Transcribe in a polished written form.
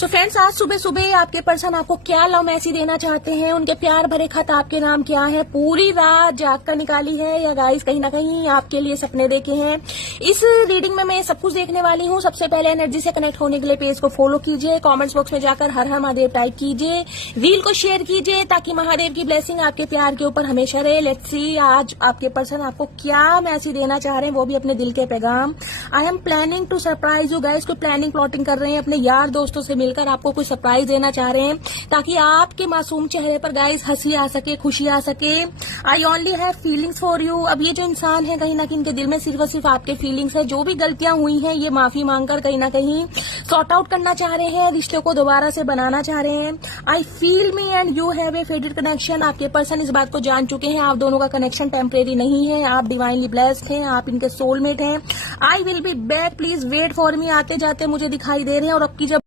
So friends, आज सुबह सुबह आपके पर्सन आपको क्या लव मैसेज देना चाहते हैं, उनके प्यार भरे खत आपके नाम क्या है, पूरी रात जाग कर निकाली है या गाइस कहीं ना कहीं आपके लिए सपने देखे हैं। इस रीडिंग में मैं सब कुछ देखने वाली हूँ। सबसे पहले एनर्जी से कनेक्ट होने के लिए पेज को फॉलो कीजिए, कमेंट्स बॉक्स में जाकर हर हर महादेव टाइप कीजिए, रील को शेयर कीजिए ताकि महादेव की ब्लेसिंग आपके प्यार के ऊपर हमेशा रहे। लेट्स सी आज आपके पर्सन आपको क्या मैसेज देना चाह रहे हैं, वो भी अपने दिल के पैगाम। I am planning to surprise you guys, कोई प्लानिंग प्लॉटिंग कर रहे हैं, अपने यार दोस्तों से मिलकर आपको कुछ सरप्राइज देना चाह रहे हैं ताकि आपके मासूम चेहरे पर गाइस हंसी आ सके, खुशी आ सके। I only have feelings for you. अब ये जो इंसान है कहीं ना कहीं इनके दिल में सिर्फ और सिर्फ आपके फीलिंग्स है। जो भी गलतियां हुई हैं ये माफी मांगकर कहीं ना कहीं सॉर्ट आउट करना चाह रहे हैं, रिश्ते को दोबारा से बनाना चाह रहे हैं। I feel me and you have a faded connection. आपके पर्सन इस बात को जान चुके हैं, आप दोनों का कनेक्शन टेम्परेरी नहीं है, आप डिवाइनली ब्लेस्ड हैं, आप इनके सोलमेट हैं। I will be back, please wait for me. आते जाते मुझे दिखाई दे रहे हैं और अब की जब